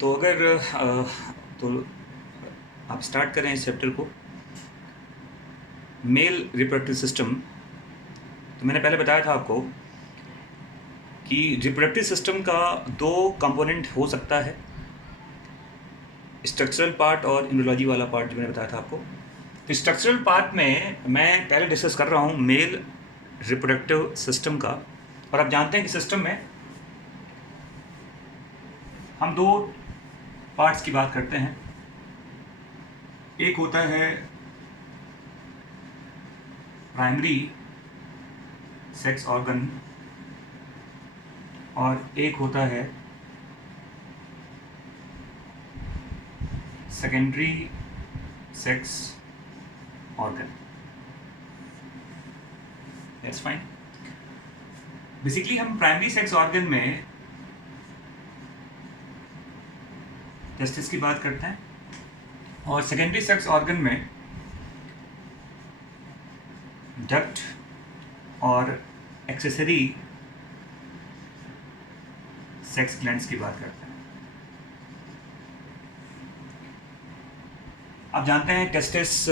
तो अगर तो आप स्टार्ट करें इस चैप्टर को, मेल रिप्रोडक्टिव सिस्टम। तो मैंने पहले बताया था आपको कि रिप्रोडक्टिव सिस्टम का दो कंपोनेंट हो सकता है, स्ट्रक्चरल पार्ट और इम्यूनोलॉजी वाला पार्ट जो मैंने बताया था आपको। तो स्ट्रक्चरल पार्ट में मैं पहले डिस्कस कर रहा हूँ मेल रिप्रोडक्टिव सिस्टम का। और आप जानते हैं कि सिस्टम में हम दो पार्ट्स की बात करते हैं। एक होता है प्राइमरी सेक्स ऑर्गन और एक होता है secondary sex organ. That's fine. Basically हम प्राइमरी सेक्स ऑर्गन में टेस्टिस की बात करते हैं और सेकेंडरी सेक्स ऑर्गन में डक्ट और एक्सेसरी सेक्स ग्लैंड्स की बात करते हैं। आप जानते हैं testis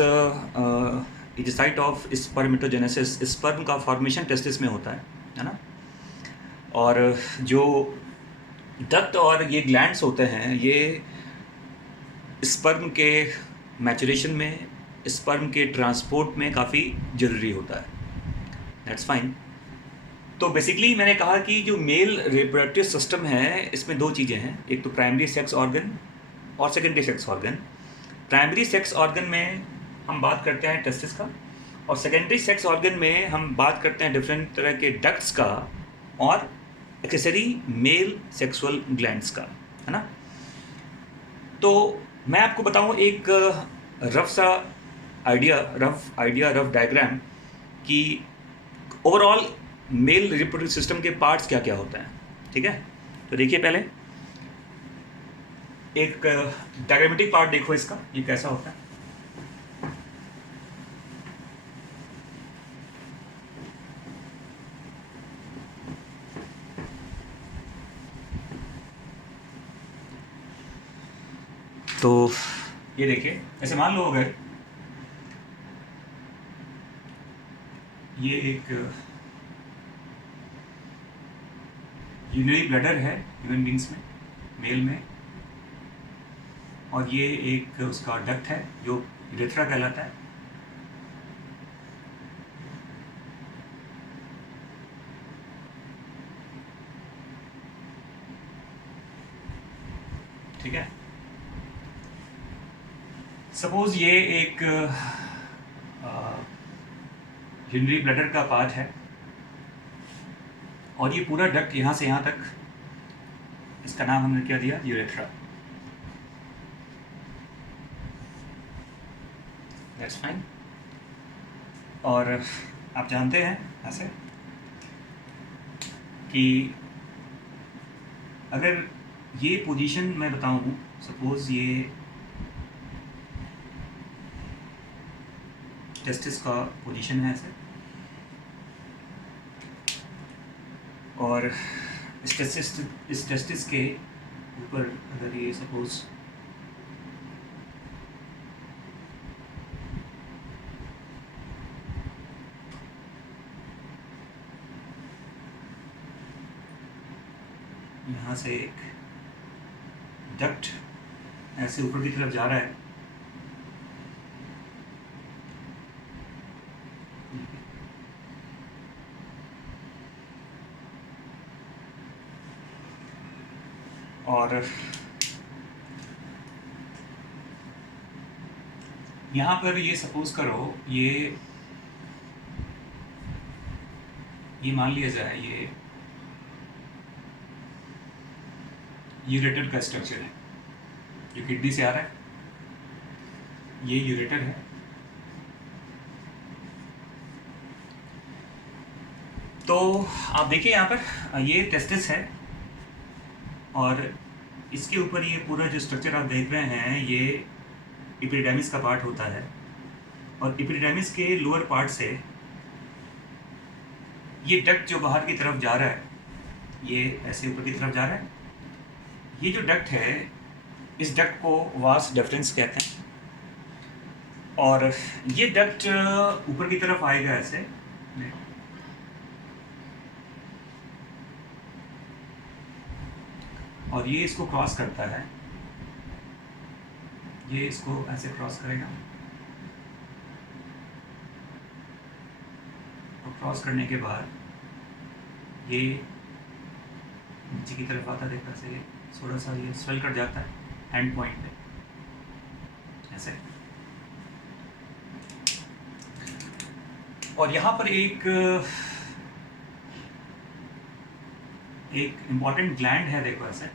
is site of spermatogenesis. Sperm का फॉर्मेशन टेस्टिस में होता है ना। और जो डक्ट और ये ग्लैंड्स होते हैं ये स्पर्म के मैचुरेशन में, स्पर्म के ट्रांसपोर्ट में काफ़ी ज़रूरी होता है। That's fine. तो बेसिकली मैंने कहा कि जो मेल रिप्रोडक्टिव सिस्टम है इसमें दो चीज़ें हैं, एक तो प्राइमरी सेक्स ऑर्गन और secondary sex organ. Primary sex organ में हम बात करते हैं टेस्टिस का, और सेकेंडरी सेक्स ऑर्गन में हम बात करते हैं डिफरेंट तरह के डक्ट्स का और एक्सेसरी मेल सेक्सुअल ग्लैंड्स का, है ना। तो मैं आपको बताऊं एक रफ डायग्राम कि ओवरऑल मेल रिप्रोडक्टिव सिस्टम के पार्ट्स क्या क्या होते हैं। ठीक है, तो देखिए पहले एक डायग्रामेटिक पार्ट देखो इसका, ये कैसा होता है। तो ये देखिए, ऐसे मान लो अगर ये एक यूरिनरी ब्लैडर है ह्यूमन बींग्स में, मेल में, और ये एक उसका डक्ट है जो यूरेथ्रा कहलाता है। ठीक है, सपोज ये एक यूरिनरी ब्लैडर का पार्ट है और ये पूरा डक्ट यहाँ से यहाँ तक, इसका नाम हमने क्या दिया, यूरेथ्रा। That's fine. और आप जानते हैं ऐसे कि अगर ये पोजीशन मैं बताऊँ, सपोज ये टेस्टिस का पोजीशन है ऐसे, और इस टेस्टिस के ऊपर अगर ये सपोज यहाँ से एक डक्ट ऐसे ऊपर की तरफ जा रहा है, और यहाँ पर ये सपोज करो ये मान लिया जाए ये यूरेटर का स्ट्रक्चर है, जो किडनी से आ रहा है, ये यूरेटर है। तो आप देखिए यहाँ पर ये टेस्टिस है और इसके ऊपर ये पूरा जो स्ट्रक्चर आप देख रहे हैं ये एपिडिडाइमिस का पार्ट होता है, और एपिडिडाइमिस के लोअर पार्ट से ये डक्ट जो बाहर की तरफ जा रहा है, ये ऐसे ऊपर की तरफ जा रहा है। ये जो डक्ट है इस डक्ट को वास डिफरेंस कहते हैं, और ये डक्ट ऊपर की तरफ आएगा ऐसे, और ये इसको क्रॉस करता है, ये इसको ऐसे क्रॉस करेगा, और क्रॉस करने के बाद ये नीचे की तरफ आता है, देखा से ये थोड़ा सा ये स्वेल कर जाता है एंड पॉइंट पे ऐसे। और यहाँ पर एक इम्पॉर्टेंट ग्लैंड है, देखो ऐसे,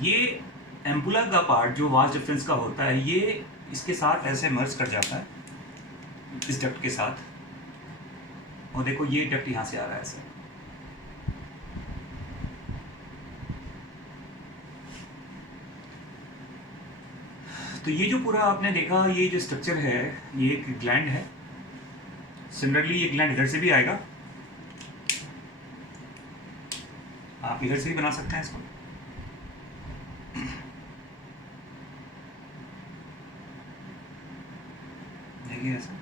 ये एम्पुला का पार्ट जो वास डिफरेंस का होता है, ये इसके साथ ऐसे मर्ज कर जाता है इस डक्ट के साथ, और देखो ये डक्ट यहाँ से आ रहा है ऐसे। तो ये जो पूरा आपने देखा, ये जो स्ट्रक्चर है, ये एक ग्लैंड है। सिमिलरली ये ग्लैंड इधर से भी आएगा, आप इधर से भी बना सकते हैं इसको। देखिए ऐसा,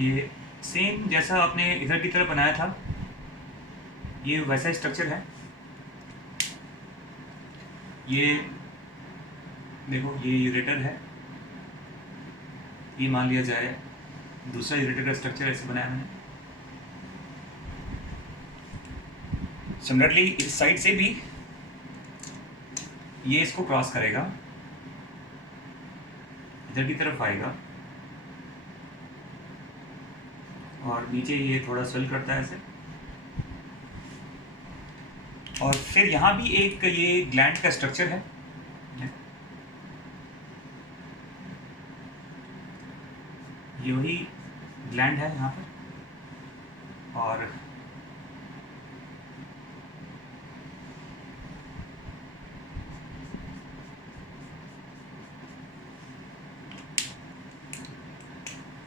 ये सेम जैसा आपने इधर की तरफ बनाया था, ये वैसा स्ट्रक्चर है। ये देखो, ये यूरेटर है, ये मान लिया जाए दूसरा यूरेटर का स्ट्रक्चर ऐसे बनाया मैंने। सिमिलरली इस साइड से भी ये इसको क्रॉस करेगा, इधर की तरफ आएगा, और नीचे ये थोड़ा स्वेल करता है ऐसे, और फिर यहाँ भी एक ये ग्लैंड का स्ट्रक्चर है। ये वही ग्लैंड है यहाँ पर, और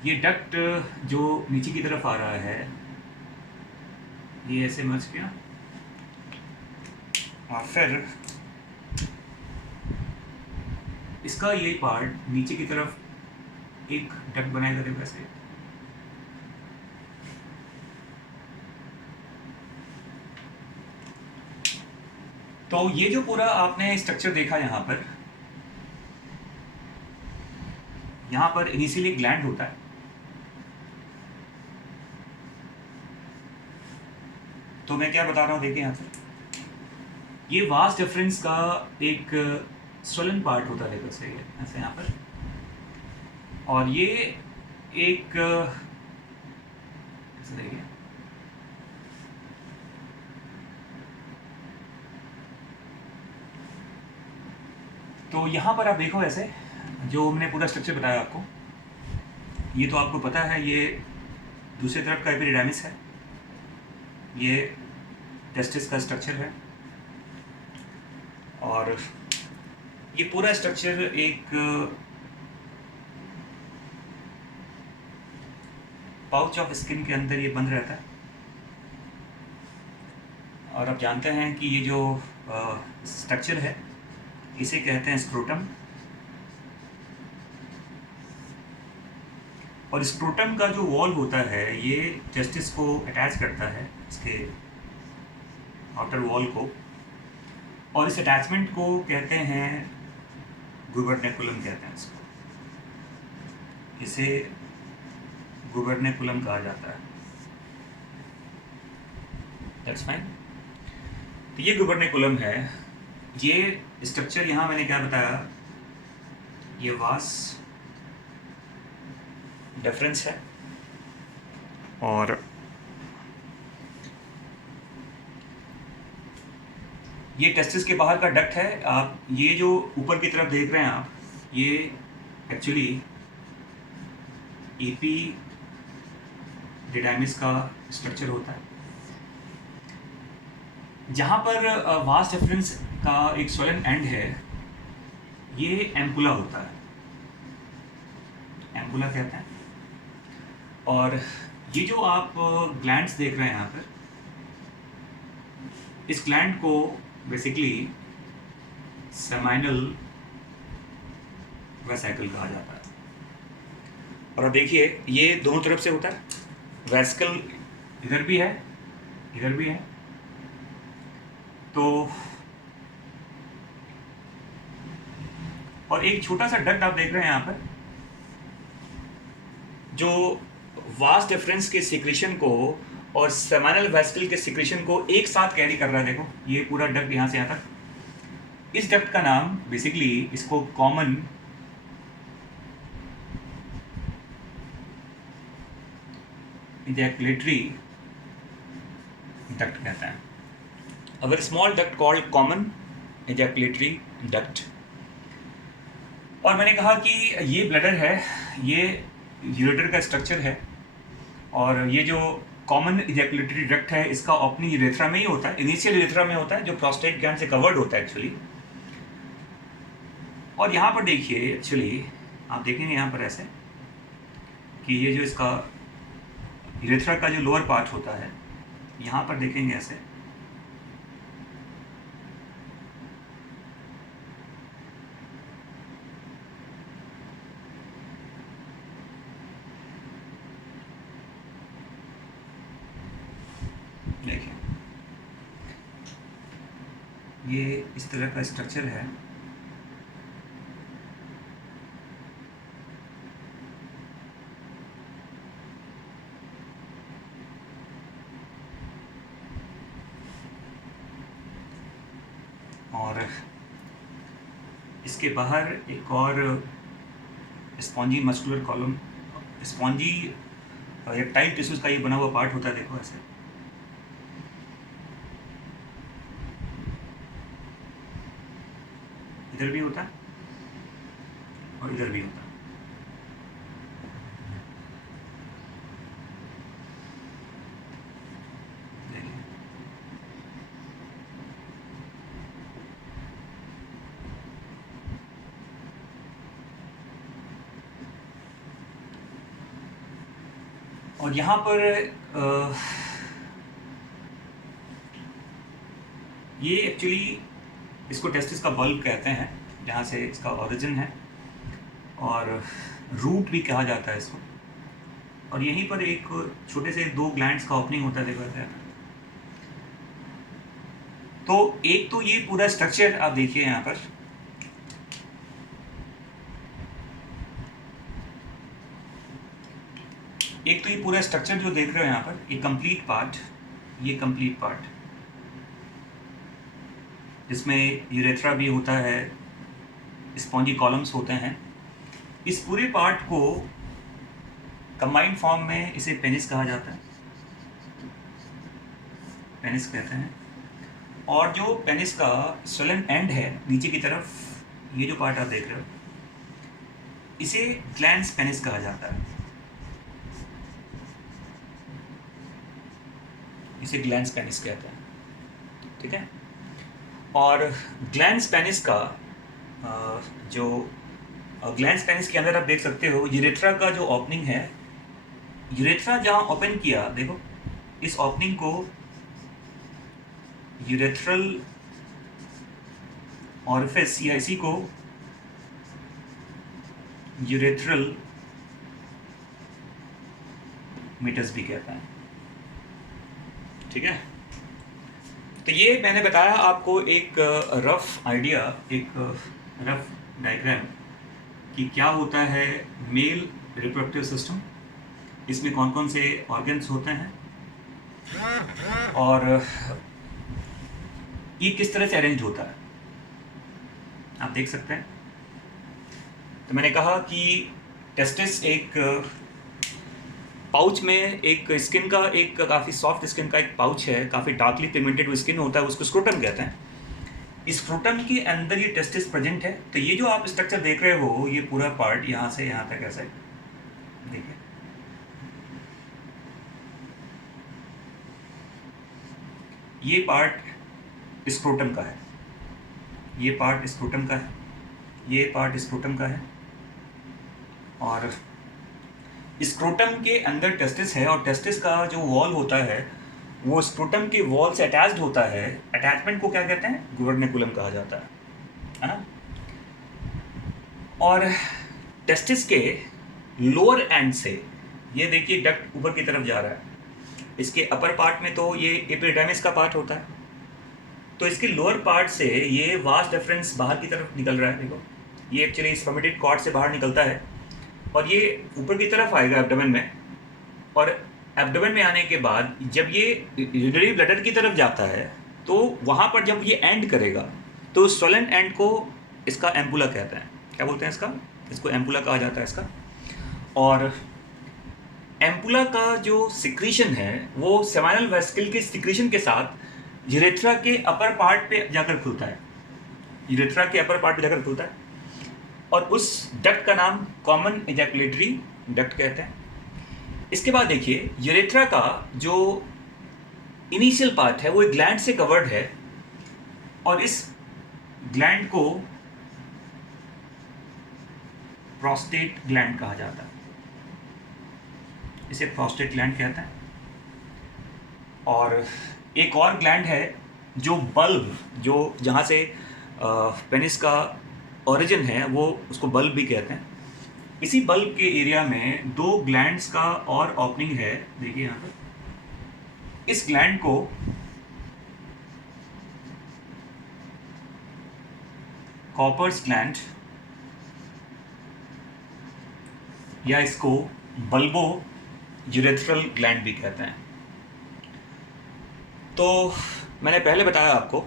ये डक्ट जो नीचे की तरफ आ रहा है, ये ऐसे मर्ज किया, और फिर इसका ये पार्ट नीचे की तरफ एक डक्ट बनाएगा, देखो ऐसे। तो ये जो पूरा आपने स्ट्रक्चर देखा यहाँ पर इनिशियली ग्लैंड होता है। तो मैं क्या बता रहा हूँ, देखिए यहाँ पर ये वास डिफरेंस का एक स्वलन पार्ट होता है, देखो ये ऐसे यहाँ पर, और ये एक ऐसे देखिए, तो यहाँ पर आप देखो ऐसे, जो हमने पूरा स्ट्रक्चर बताया आपको, ये तो आपको पता है, ये दूसरी तरफ का एपिडिडाइमिस है, ये टेस्टिस का स्ट्रक्चर है, और ये पूरा स्ट्रक्चर एक पाउच ऑफ स्किन के अंदर ये बंद रहता है। और आप जानते हैं कि ये जो स्ट्रक्चर है, इसे कहते हैं स्क्रोटम, और स्क्रोटम का जो वॉल होता है, ये टेस्टिस को अटैच करता है, इसके आउटर वॉल को, और इस अटैचमेंट को कहते हैं गुबर्नेकुलम कहते हैं इसको, इसे गुबर्नेकुलम कहा जाता है। That's fine. तो ये गुबर्नेकुलम है, ये स्ट्रक्चर यहाँ मैंने क्या बताया, ये वास डिफरेंस है, और ये टेस्टिस के बाहर का डक्ट है। आप ये जो ऊपर की तरफ देख रहे हैं आप, ये एक्चुअली एपी डिडाइमिस का स्ट्रक्चर होता है। जहाँ पर वास डिफरेंस का एक सोलन एंड है, ये एम्पुला होता है, एम्पुला कहते हैं। और ये जो आप ग्लैंड्स देख रहे हैं यहाँ पर, इस ग्लैंड को बेसिकली सेमाइनल वेसिकल कहा जाता है। और अब देखिए, ये दोनों तरफ से होता है, वेसिकल इधर भी है, इधर भी है। तो और एक छोटा सा डक्ट आप देख रहे हैं यहाँ पर, जो वास डिफरेंस के सिक्रेशन को और सेमाइनल वेसिकल के सिक्रेशन को एक साथ कैरी कर रहा है। देखो, ये पूरा डक्ट यहाँ से यहाँ तक। इस डक्ट का नाम बेसिकली, इसको कॉमन इजैकुलेटरी डक्ट कहते हैं। A very small duct called common ejaculatory duct। और मैंने कहा कि ये ब्लैडर है, ये यूरेटर का स्ट्रक्चर है, और ये जो कॉमन इजैकुलेटरी डक्ट है, इसका ओपनिंग यूरेथ्रा में ही होता है, इनिशियल यूरेथ्रा में होता है, जो प्रोस्टेट ग्लैंड से कवर्ड होता है एक्चुअली। और यहाँ पर देखिए, एक्चुअली आप देखेंगे यहाँ पर ऐसे कि ये जो इसका यूरेथ्रा का जो लोअर पार्ट होता है, यहाँ पर देखेंगे ऐसे, देखिए ये इस तरह का स्ट्रक्चर है। और इसके बाहर एक और स्पॉन्जी मस्कुलर कॉलम, स्पॉन्जी या टाइट टिश्यूज का ये बना हुआ पार्ट होता है। देखो ऐसे, इधर भी होता है और इधर भी होता है। देखिए, और यहाँ पर ये एक्चुअली इसको टेस्टिस का बल्ब कहते हैं, जहाँ से इसका ओरिजिन है, और रूट भी कहा जाता है इसको। और यहीं पर एक छोटे से 2 ग्लैंड्स का ओपनिंग होता है, देखो ऐसे। तो एक तो ये पूरा स्ट्रक्चर आप देखिए यहाँ पर, एक तो ये पूरा स्ट्रक्चर जो देख रहे हो यहाँ पर, ये कंप्लीट पार्ट, ये कंप्लीट पार्ट, जिसमें यूरेथ्रा भी होता है, स्पॉन्जी कॉलम्स होते हैं। इस पूरे पार्ट को कंबाइंड फॉर्म में इसे पेनिस कहा जाता है, पेनिस कहते हैं। और जो पेनिस का सोलन एंड है नीचे की तरफ, ये जो पार्ट आप देख रहे हो, इसे ग्लैंड्स पेनिस कहा जाता है, इसे ग्लैंड्स पेनिस कहते हैं, ठीक है। और ग्लैंड्स पेनिस का जो ग्लैंड्स पेनिस के अंदर आप देख सकते हो, यूरेथ्रा का जो ओपनिंग है, यूरेथ्रा जहाँ ओपन किया, देखो इस ओपनिंग को यूरेथ्रल ऑरिफिस, या इसी को यूरेथ्रल मीटर्स भी कहता है, ठीक है। तो ये मैंने बताया आपको एक रफ आइडिया, एक रफ डायग्राम कि क्या होता है मेल रिप्रोडक्टिव सिस्टम, इसमें कौन कौन से ऑर्गन्स होते हैं, और ये किस तरह से अरेंज होता है। आप देख सकते हैं। तो मैंने कहा कि टेस्टिस एक पाउच में, एक स्किन का, एक काफ़ी सॉफ्ट स्किन का एक पाउच है, काफ़ी डार्कली पिगमेंटेड स्किन होता है, उसको स्क्रोटम कहते हैं। इस स्क्रोटम के अंदर ये टेस्टिस प्रेजेंट है। तो ये जो आप स्ट्रक्चर देख रहे हो, ये पूरा पार्ट यहाँ से यहाँ तक ऐसे देखिए, ये पार्ट स्क्रोटम का है, ये पार्ट स्क्रोटम का है, ये पार्ट स्क्रोटम का है, और स्क्रोटम के अंदर टेस्टिस है। और टेस्टिस का जो वॉल होता है वो स्क्रोटम के वॉल से अटैच्ड होता है। अटैचमेंट को क्या कहते हैं? गुबर्नेकुलम कहा जाता है ना। और टेस्टिस के लोअर एंड से ये देखिए डक्ट ऊपर की तरफ जा रहा है। इसके अपर पार्ट में तो ये एपिडर्मिस का पार्ट होता है, तो इसके लोअर पार्ट से ये वास्ट डिफरेंस बाहर की तरफ निकल रहा है। देखो, ये एक्चुअली स्पर्मेटेड कॉर्ड से बाहर निकलता है और ये ऊपर की तरफ आएगा एब्डोमेन में, और एब्डोमेन में आने के बाद जब ये यूरिनरी ब्लैडर की तरफ जाता है तो वहाँ पर जब ये एंड करेगा तो स्वोलन एंड को इसका एम्पुला कहते हैं। क्या बोलते हैं इसका? इसको एम्पुला कहा जाता है इसका। और एम्पुला का जो सिक्रीशन है वो सेमाइनल वेसिकल के सिक्रीशन के साथ यूरेथ्रा के अपर पार्ट पे जाकर खुलता है, यूरेथ्रा के अपर पार्ट पे जाकर खुलता है, और उस डक्ट का नाम कॉमन एजैकुलेटरी डक्ट कहते हैं। इसके बाद देखिए, यूरेथ्रा का जो इनिशियल पार्ट है वो एक ग्लैंड से कवर्ड है, और इस ग्लैंड को प्रोस्टेट ग्लैंड कहा जाता है, इसे प्रोस्टेट ग्लैंड कहते हैं। और एक और ग्लैंड है जो बल्ब, जो जहाँ से पेनिस का ओरिजिन है, वो उसको बल्ब भी कहते हैं। इसी बल्ब के एरिया में दो ग्लैंड्स का और ओपनिंग है, देखिए यहाँ पर। इस ग्लैंड को कॉपर्स ग्लैंड या इसको बल्बो यूरेथ्रल ग्लैंड भी कहते हैं। तो मैंने पहले बताया आपको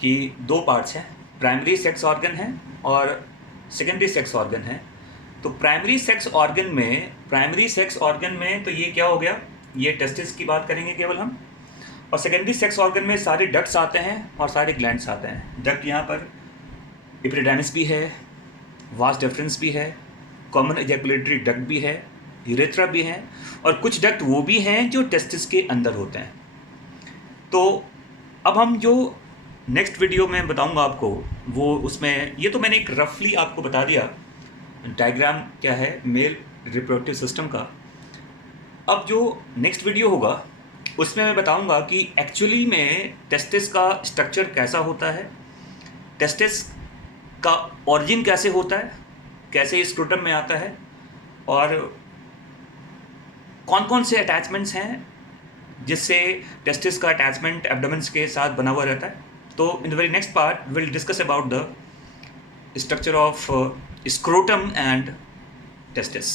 कि दो पार्ट्स हैं, प्राइमरी सेक्स ऑर्गन है और सेकेंडरी सेक्स ऑर्गन है। तो प्राइमरी सेक्स ऑर्गन में तो ये क्या हो गया, ये टेस्टिस की बात करेंगे केवल हम। और सेकेंडरी सेक्स ऑर्गन में सारे डक्ट्स आते हैं और सारे ग्लैंड्स आते हैं। डक्ट यहाँ पर एपिडिडाइमिस भी है, वास डिफरेंस भी है, कॉमन एजैकुलेटरी डक्ट भी है, यूरेथ्रा भी है, और कुछ डक्ट वो भी हैं जो टेस्टिस के अंदर होते हैं। तो अब हम जो नेक्स्ट वीडियो में बताऊंगा आपको, वो उसमें ये तो मैंने एक रफली आपको बता दिया डायग्राम क्या है मेल रिप्रोडक्टिव सिस्टम का। अब जो नेक्स्ट वीडियो होगा उसमें मैं बताऊंगा कि एक्चुअली में टेस्टिस का स्ट्रक्चर कैसा होता है, टेस्टिस का ओरिजिन कैसे होता है, कैसे स्क्रोटम में आता है, और कौन कौन से अटैचमेंट्स हैं जिससे टेस्टिस का अटैचमेंट एब्डोमेन्स के साथ बना हुआ रहता है। तो in the very next part will discuss about the structure of scrotum and testis.